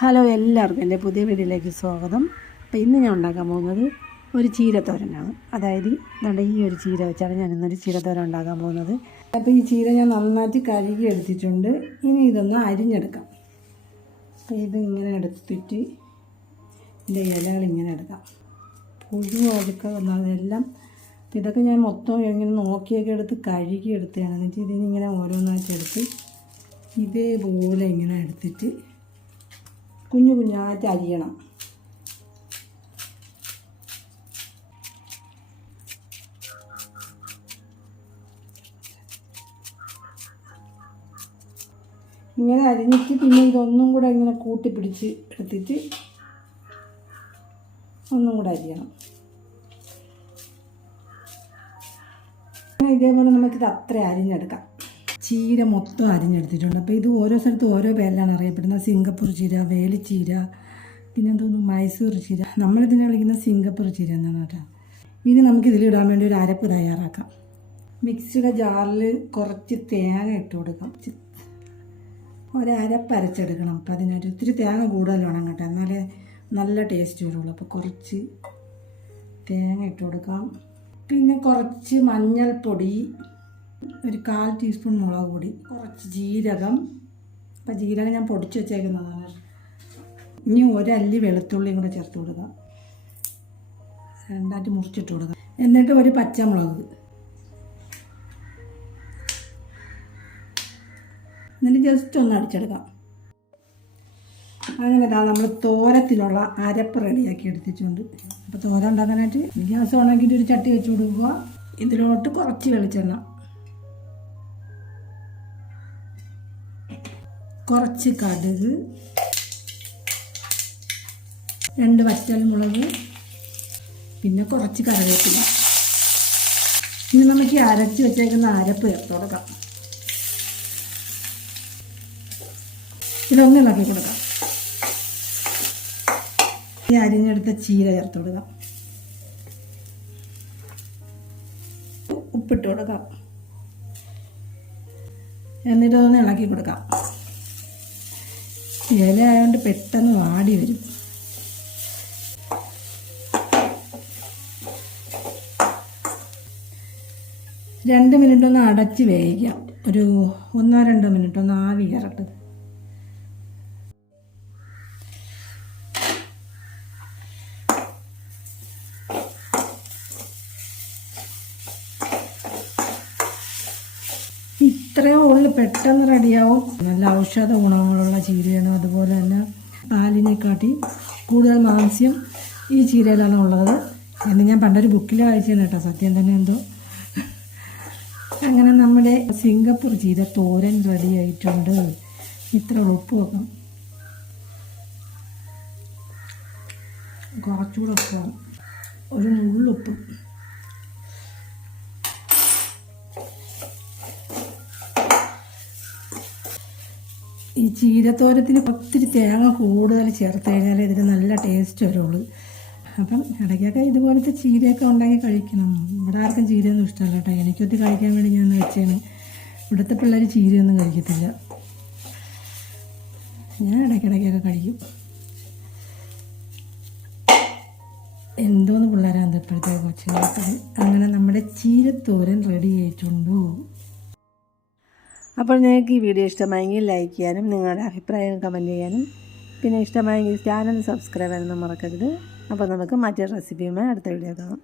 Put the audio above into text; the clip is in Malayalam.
ഹലോ എല്ലാവർക്കും എന്റെ പുതിയ വീഡിയോയിലേക്ക് സ്വാഗതം. അപ്പോൾ ഇന്ന് ഞാൻ ഉണ്ടാക്കാൻ പോകുന്നത് ഒരു ചീരത്തോരനാണ്. അതായത് ഇതുകൊണ്ട് ഈ ഒരു ചീര വെച്ചാണ് ഞാൻ ഇന്നൊരു ചീരത്തോരൻ ഉണ്ടാക്കാൻ പോകുന്നത്. അപ്പോൾ ഈ ചീര ഞാൻ നന്നായിട്ട് കഴുകി എടുത്തിട്ടുണ്ട്. ഇനി ഇതൊന്ന് അരിഞ്ഞെടുക്കാം. അപ്പോൾ ഇങ്ങനെ എടുത്തിട്ട് ഇതിന്റെ ഇലകൾ ഇങ്ങനെ എടുക്കാം. പുഴു വന്നതെല്ലാം അപ്പോൾ ഇതൊക്കെ ഞാൻ മൊത്തം ഇങ്ങനെ നോക്കിയൊക്കെ എടുത്ത് കഴുകി എടുത്തതാണ്. എന്നിട്ട് ഇതിനിങ്ങനെ ഓരോന്നായിട്ട് എടുത്ത് ഇതേപോലെ ഇങ്ങനെ എടുത്തിട്ട് കുഞ്ഞു കുഞ്ഞായിട്ട് അരിയണം. ഇങ്ങനെ അരിഞ്ഞിട്ട് പിന്നെ ഇതൊന്നും കൂടെ ഇങ്ങനെ കൂട്ടിപ്പിടിച്ച് എടുത്തിട്ട് ഒന്നും കൂടെ അരിയണം. ഇതേപോലെ നമുക്കിത് അത്ര അരിഞ്ഞെടുക്കാം. ചീര മൊത്തം അരിഞ്ഞെടുത്തിട്ടുണ്ട്. അപ്പോൾ ഇത് ഓരോ സ്ഥലത്തും ഓരോ പേരിലാണ് അറിയപ്പെടുന്നത്. സിംഗപ്പൂർ ചീര വേലിച്ചീര പിന്നെ എന്തോന്നു മൈസൂർ ചീര. നമ്മളിതിനെ വിളിക്കുന്ന സിംഗപ്പൂർ ചീര എന്നാണ് കേട്ടോ. ഇനി നമുക്ക് ഇതിലിടാൻ വേണ്ടി ഒരു അരപ്പ് തയ്യാറാക്കാം. മിക്സിയുടെ ജാറിൽ കുറച്ച് തേങ്ങ ഇട്ട് കൊടുക്കാം. ഒരരപ്പ് അരച്ചെടുക്കണം. അപ്പം അതിനൊരു ഇത്തിരി തേങ്ങ കൂടുതൽ വേണം കേട്ടോ. എന്നാലേ നല്ല ടേസ്റ്റ് വരുള്ളൂ. അപ്പോൾ കുറച്ച് തേങ്ങ ഇട്ട് കൊടുക്കാം. പിന്നെ കുറച്ച് മഞ്ഞൾപ്പൊടി ഒരു കാൽ ടീസ്പൂൺ മുളക് പൊടി കുറച്ച് ജീരകം. അപ്പം ജീരകം ഞാൻ പൊടിച്ച് വെച്ചേക്കുന്നതാണ്. ഇനി ഒരല്ലി വെളുത്തുള്ളിയും കൂടെ ചേർത്ത് കൊടുക്കുക. രണ്ടായിട്ട് മുറിച്ചിട്ട് കൊടുക്കുക. എന്നിട്ട് ഒരു പച്ചമുളക്. എന്നിട്ട് ജസ്റ്റ് ഒന്ന് അടിച്ചെടുക്കാം. അങ്ങനെ നമ്മൾ തോരത്തിനുള്ള അരപ്പ് റെഡിയാക്കി എടുത്തിട്ടുണ്ട്. അപ്പോൾ തോര ഉണ്ടാക്കാനായിട്ട് ഗ്യാസ് ഓണാക്കിയിട്ട് ഒരു ചട്ടി വെച്ച് കൊടുക്കുക. ഇതിലോട്ട് കുറച്ച് വെളിച്ചെണ്ണ. കുറച്ച് കടുക് രണ്ട് വറ്റൽമുളക് പിന്നെ കുറച്ച് കറിവേപ്പില. ഇനി നമുക്ക് അരച്ച് വെച്ചേക്കുന്ന അരപ്പ് ചേർത്ത് കൊടുക്കാം ഇതൊന്ന് ഇളക്കി കൊടുക്കാം. ഈ അരിഞ്ഞെടുത്ത ചീര ചേർത്ത് കൊടുക്കാം. ഉപ്പിട്ട് കൊടുക്കാം. എന്നിട്ട് ഒന്ന് ഇളക്കി കൊടുക്കാം. ഇല ആയതുകൊണ്ട് പെട്ടെന്ന് വാടി വരും. രണ്ട് മിനിറ്റ് ഒന്ന് അടച്ച് വേവിക്കാം. ഒരു ഒന്നോ രണ്ടോ മിനിറ്റ് ഒന്ന് ആവി കയറട്ട്. ഇത്രയും ഉള്ളിൽ പെട്ടെന്ന് റെഡിയാവും. നല്ല ഔഷധ ഗുണങ്ങളുള്ള ചീരയാണ്. അതുപോലെ തന്നെ പാലിനെക്കാട്ടി കൂടുതൽ മാംസ്യം ഈ ചീരയിലാണ് ഉള്ളത്. എന്ന് ഞാൻ പണ്ടൊരു ബുക്കിൽ വായിച്ചതാണ് കേട്ടോ. സത്യം തന്നെ എന്തോ. അങ്ങനെ നമ്മുടെ സിംഗപ്പൂർ ചീര തോരൻ റെഡി ആയിട്ടുണ്ട്. ഇത്ര ഉപ്പ് വെക്കാം. കുറച്ചുകൂടെ ഉപ്പ്. ഒരു നുള്ളുപ്പ് ഈ ചീരത്തോരത്തിന് ഒത്തിരി തേങ്ങ കൂടുതൽ ചേർത്ത് കഴിഞ്ഞാൽ ഇതിന് നല്ല ടേസ്റ്റ് വരുള്ളൂ. അപ്പം ഇടയ്ക്കൊക്കെ ഇതുപോലത്തെ ചീരയൊക്കെ ഉണ്ടാക്കി കഴിക്കണം. ഇവിടെ ആർക്കും ചീരയൊന്നും ഇഷ്ടമല്ല കേട്ടോ. എനിക്കൊത്തി കഴിക്കാൻ വേണ്ടി ഞാൻ വെച്ചാണ് ഇവിടുത്തെ പിള്ളേർ ചീരയൊന്നും കഴിക്കത്തില്ല. ഞാൻ ഇടയ്ക്കിടയ്ക്കൊക്കെ കഴിക്കും. എന്തോന്ന് പിള്ളേരാണ് ഇപ്പോഴത്തെ കൊച്ചുങ്ങൾക്ക്. അങ്ങനെ നമ്മുടെ ചീരത്തോരൻ റെഡി ആയിട്ടുണ്ടോ. അപ്പോൾ നിങ്ങൾക്ക് ഈ വീഡിയോ ഇഷ്ടമായെങ്കിൽ ലൈക്ക് ചെയ്യാനും നിങ്ങളുടെ അഭിപ്രായം കമന്റ് ചെയ്യാനും. പിന്നെ ഇഷ്ടമായെങ്കിൽ ചാനൽ സബ്സ്ക്രൈബ് ചെയ്യാനൊന്നും മറക്കരുത്. അപ്പോൾ നമുക്ക് മറ്റൊരു റെസിപ്പിയുമായി അടുത്ത വീഡിയോ കാണാം.